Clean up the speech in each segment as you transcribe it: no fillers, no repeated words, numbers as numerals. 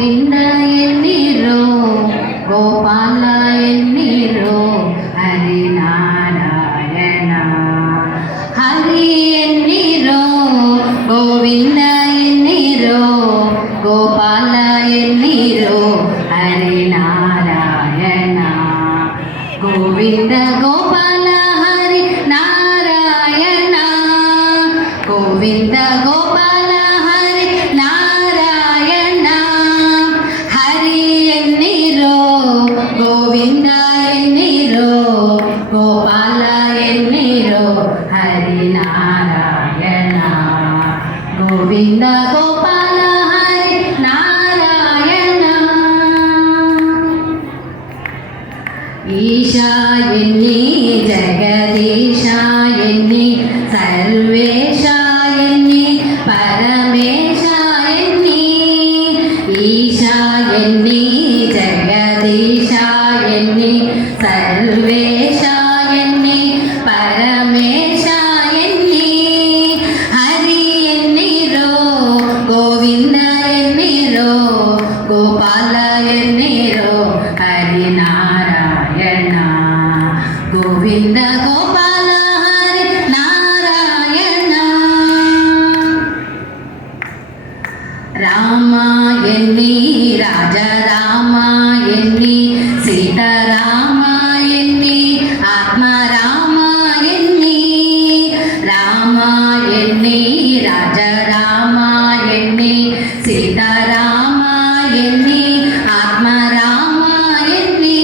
గోవింద ఎన్నిరో గోపాల ఎన్నిరో హరి నారాయణ హరి ఎన్నిరో గోవింద ఎన్నిరో గోపాల ఎన్నిరో హరి నారాయణ గోవింద గోపాల హరి నారాయణ గోవింద గోపాల హరి నారాయణ హరి ఎన్నిరో గోవింద ఎన్నిరో గోపాల ఎన్నిరో హరి నారాయణ గోవింద గోపాల హరి నారాయణ ఈశాయన్ని జగదీశాయన్ని సర్వేశాయన్ని పరమేశాయన్ని ఈశాయన్ని జగదీశాయన్ని సర్వేశాయన్ని పరమేశాయన్ని హరి ఎన్నిరో గోవింద ఎన్నిరో గోపాల ఎన్నిరో హరి నారాయణ గోవింద గోపాల హరి నారాయణ రామాయణి రాజరామాయణి సీతారామాయణి ఆత్మరామాయణి రామాయణి రాజరామాయణి సీతారామాయణి ఆత్మరామాయణి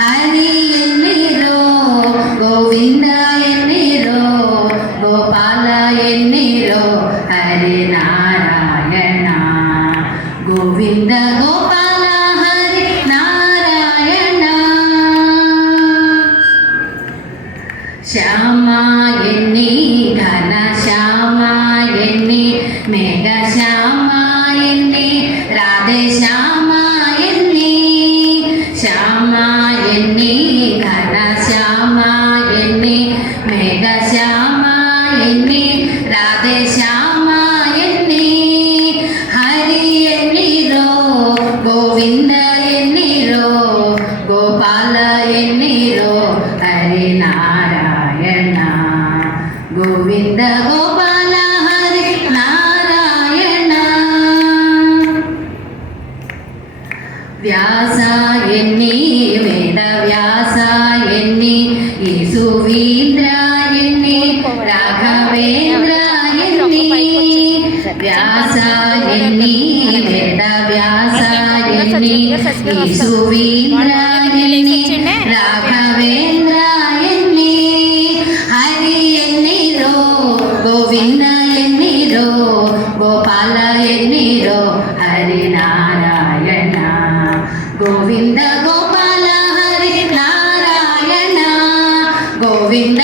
హరి ఎన్నిరో గోవింద ఎన్నిరో గోపాల ఎన్నిరో హరి నారాయణ గోవింద గోపాల హరి నారాయణ శ్యామాయణి ఘన శ్యామాయణి మేఘ శ్యామాయణి రాధే శ్యామాయణి శ్యామాయణి ఘన శ్యామాయణి మేఘ శ్యామాయణి రాధే శ్యామాయణి హరి ఎన్నిరో గోవింద ఎన్నిరో గోపాల ఎన్నిరో హరి నారాయణ గోవింద గోపాల హరి నారాయణ వ్యాసాయన్ని వేద వ్యాసాయన్ని ఈసువీంద్రాయన్ని రాఘవేంద్రాయన్ని వ్యాసాయన్ని వేద వ్యాసాయన్ని ఈసువీంద్రాయన్ని రాఘవేంద్రాయన్ని హరి ఎన్నిరో గోవింద ఎన్నిరో గోపాల ఎన్నిరో హరి నారాయణ గోవింద గోపాల హరి నారాయణ గోవింద